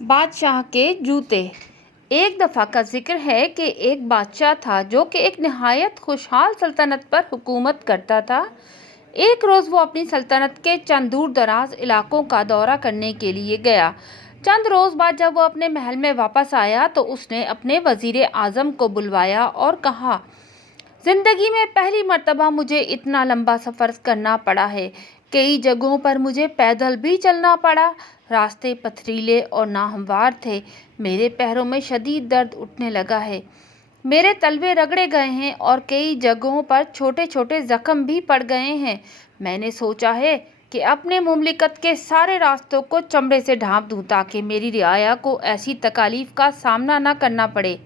بادشاہ کے جوتے۔ ایک دفعہ کا ذکر ہے کہ ایک بادشاہ تھا جو کہ ایک نہایت خوشحال سلطنت پر حکومت کرتا تھا۔ ایک روز وہ اپنی سلطنت کے چند دور دراز علاقوں کا دورہ کرنے کے لیے گیا۔ چند روز بعد جب وہ اپنے محل میں واپس آیا تو اس نے اپنے وزیر اعظم کو بلوایا اور کہا، زندگی میں پہلی مرتبہ مجھے اتنا لمبا سفر کرنا پڑا ہے۔ کئی جگہوں پر مجھے پیدل بھی چلنا پڑا۔ راستے پتھریلے اور ناہموار تھے۔ میرے پیروں میں شدید درد اٹھنے لگا ہے۔ میرے تلوے رگڑے گئے ہیں اور کئی جگہوں پر چھوٹے چھوٹے زخم بھی پڑ گئے ہیں۔ میں نے سوچا ہے کہ اپنے مملکت کے سارے راستوں کو چمڑے سے ڈھانپ دوں تاکہ میری رعایا کو ایسی تکالیف کا سامنا نہ کرنا پڑے۔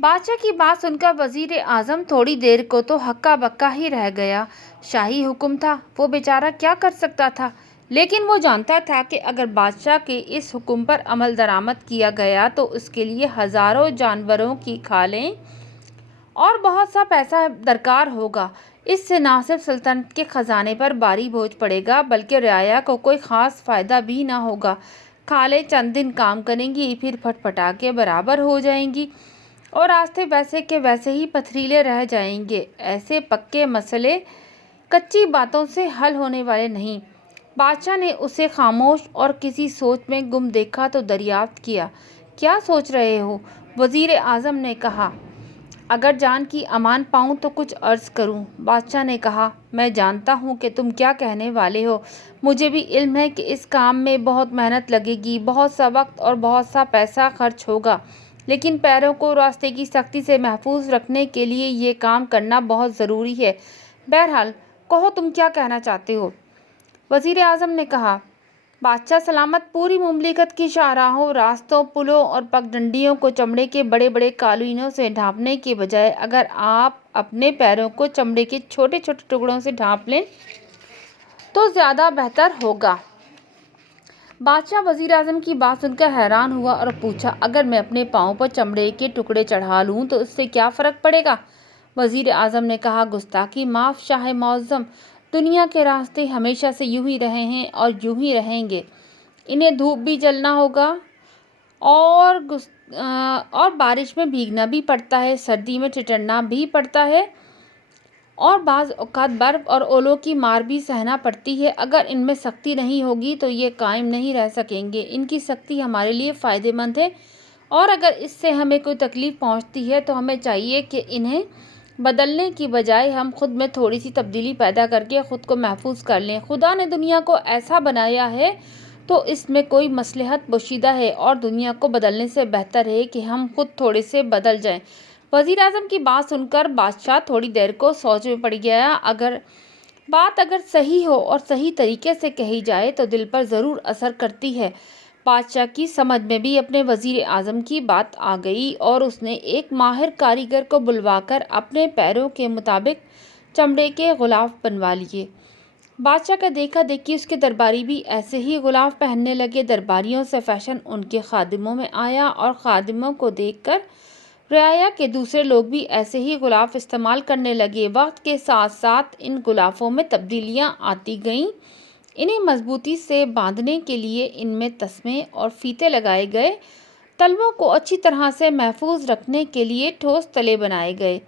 بادشاہ کی بات سن کر وزیر اعظم تھوڑی دیر کو تو ہکا بکا ہی رہ گیا۔ شاہی حکم تھا، وہ بیچارہ کیا کر سکتا تھا؟ لیکن وہ جانتا تھا کہ اگر بادشاہ کے اس حکم پر عمل درآمد کیا گیا تو اس کے لیے ہزاروں جانوروں کی کھالیں اور بہت سا پیسہ درکار ہوگا۔ اس سے نہ صرف سلطنت کے خزانے پر بھاری بوجھ پڑے گا بلکہ رعایا کو کوئی خاص فائدہ بھی نہ ہوگا۔ کھالیں چند دن کام کریں گی، پھر پھٹ پٹا کے برابر ہو جائیں گی اور راستے ویسے کے ویسے ہی پتھریلے رہ جائیں گے۔ ایسے پکے مسئلے کچی باتوں سے حل ہونے والے نہیں۔ بادشاہ نے اسے خاموش اور کسی سوچ میں گم دیکھا تو دریافت کیا، کیا سوچ رہے ہو؟ وزیر اعظم نے کہا، اگر جان کی امان پاؤں تو کچھ عرض کروں۔ بادشاہ نے کہا، میں جانتا ہوں کہ تم کیا کہنے والے ہو۔ مجھے بھی علم ہے کہ اس کام میں بہت محنت لگے گی، بہت سا وقت اور بہت سا پیسہ خرچ ہوگا، لیکن پیروں کو راستے کی سختی سے محفوظ رکھنے کے لیے یہ کام کرنا بہت ضروری ہے۔ بہرحال کہو تم کیا کہنا چاہتے ہو؟ وزیر اعظم نے کہا، بادشاہ سلامت، پوری مملکت کی شاہراہوں، راستوں، پلوں اور پگڈنڈیوں کو چمڑے کے بڑے بڑے قالینوں سے ڈھانپنے کے بجائے اگر آپ اپنے پیروں کو چمڑے کے چھوٹے چھوٹے ٹکڑوں سے ڈھانپ لیں تو زیادہ بہتر ہوگا۔ بادشاہ وزیر اعظم کی بات سن کر حیران ہوا اور پوچھا، اگر میں اپنے پاؤں پر چمڑے کے ٹکڑے چڑھا لوں تو اس سے کیا فرق پڑے گا؟ وزیر اعظم نے کہا، گستاخی معاف شاہ معظم، دنیا کے راستے ہمیشہ سے یوں ہی رہے ہیں اور یوں ہی رہیں گے۔ انہیں دھوپ بھی جلنا ہوگا اور بارش میں بھیگنا بھی پڑتا ہے، سردی میں ٹھٹرنا بھی پڑتا ہے اور بعض اوقات برف اور اولوں کی مار بھی سہنا پڑتی ہے۔ اگر ان میں سختی نہیں ہوگی تو یہ قائم نہیں رہ سکیں گے۔ ان کی سختی ہمارے لیے فائدہ مند ہے اور اگر اس سے ہمیں کوئی تکلیف پہنچتی ہے تو ہمیں چاہیے کہ انہیں بدلنے کی بجائے ہم خود میں تھوڑی سی تبدیلی پیدا کر کے خود کو محفوظ کر لیں۔ خدا نے دنیا کو ایسا بنایا ہے تو اس میں کوئی مصلحت پوشیدہ ہے اور دنیا کو بدلنے سے بہتر ہے کہ ہم خود تھوڑے سے بدل جائیں۔ وزیر اعظم کی بات سن کر بادشاہ تھوڑی دیر کو سوچ میں پڑ گیا۔ بات اگر صحیح ہو اور صحیح طریقے سے کہی جائے تو دل پر ضرور اثر کرتی ہے۔ بادشاہ کی سمجھ میں بھی اپنے وزیر اعظم کی بات آ گئی اور اس نے ایک ماہر کاریگر کو بلوا کر اپنے پیروں کے مطابق چمڑے کے غلاف بنوا لیے۔ بادشاہ کا دیکھا دیکھی اس کے درباری بھی ایسے ہی غلاف پہننے لگے۔ درباریوں سے فیشن ان کے خادموں میں آیا اور خادموں کو دیکھ کر رعایا کے دوسرے لوگ بھی ایسے ہی غلاف استعمال کرنے لگے۔ وقت کے ساتھ ساتھ ان غلافوں میں تبدیلیاں آتی گئیں۔ انہیں مضبوطی سے باندھنے کے لیے ان میں تسمے اور فیتے لگائے گئے۔ تلووں کو اچھی طرح سے محفوظ رکھنے کے لیے ٹھوس تلے بنائے گئے۔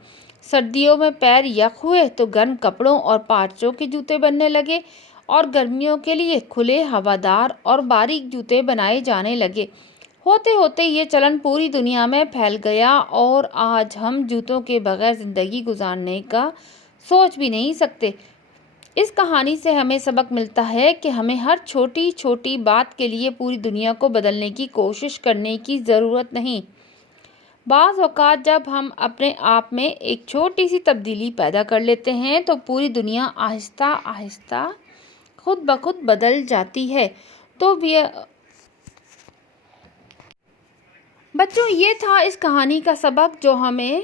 سردیوں میں پیر یخ ہوئے تو گرم کپڑوں اور پارچوں کے جوتے بننے لگے اور گرمیوں کے لیے کھلے، ہوادار اور باریک جوتے بنائے جانے لگے۔ ہوتے ہوتے یہ چلن پوری دنیا میں پھیل گیا اور آج ہم جوتوں کے بغیر زندگی گزارنے کا سوچ بھی نہیں سکتے۔ اس کہانی سے ہمیں سبق ملتا ہے کہ ہمیں ہر چھوٹی چھوٹی بات کے لیے پوری دنیا کو بدلنے کی کوشش کرنے کی ضرورت نہیں۔ بعض اوقات جب ہم اپنے آپ میں ایک چھوٹی سی تبدیلی پیدا کر لیتے ہیں تو پوری دنیا آہستہ آہستہ خود بخود بدل جاتی ہے۔ تو بچوں، یہ تھا اس کہانی کا سبق جو ہمیں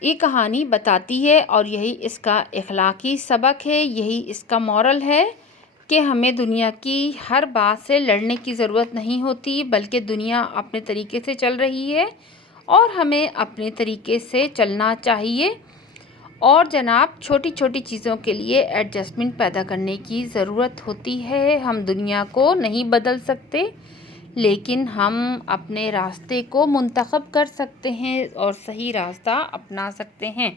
یہ کہانی بتاتی ہے اور یہی اس کا اخلاقی سبق ہے، یہی اس کا مورل ہے کہ ہمیں دنیا کی ہر بات سے لڑنے کی ضرورت نہیں ہوتی بلکہ دنیا اپنے طریقے سے چل رہی ہے اور ہمیں اپنے طریقے سے چلنا چاہیے۔ اور جناب، چھوٹی چھوٹی چیزوں کے لیے ایڈجسٹمنٹ پیدا کرنے کی ضرورت ہوتی ہے۔ ہم دنیا کو نہیں بدل سکتے لیکن ہم اپنے راستے کو منتخب کر سکتے ہیں اور صحیح راستہ اپنا سکتے ہیں۔